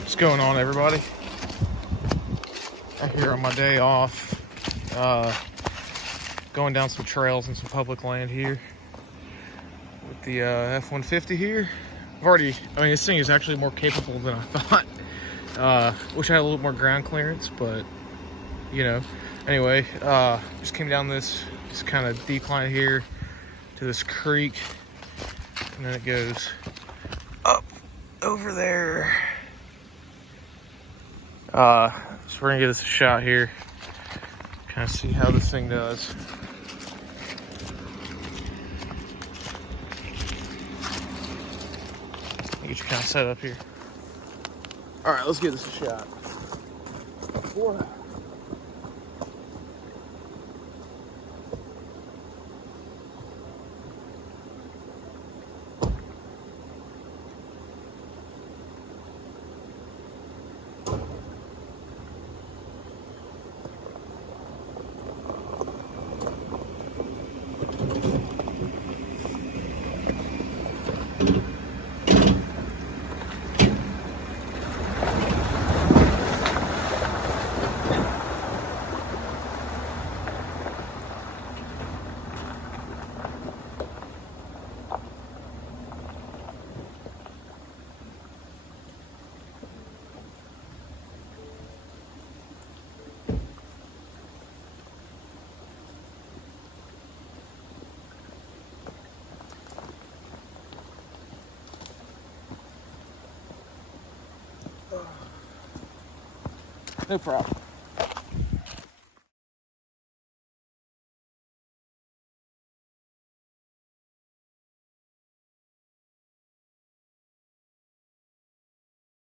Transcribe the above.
What's going on, everybody? I'm here on my day off, going down some trails and some public land here with the F150 here. This thing is actually more capable than I thought. Wish I had a little more ground clearance, but you know. Anyway, just came down this kind of decline here to this creek, and then it goes up over there. So we're gonna give this a shot here, kind of see how this thing does. Get you kind of set up here. All right, let's give this a shot. Whoa. No problem.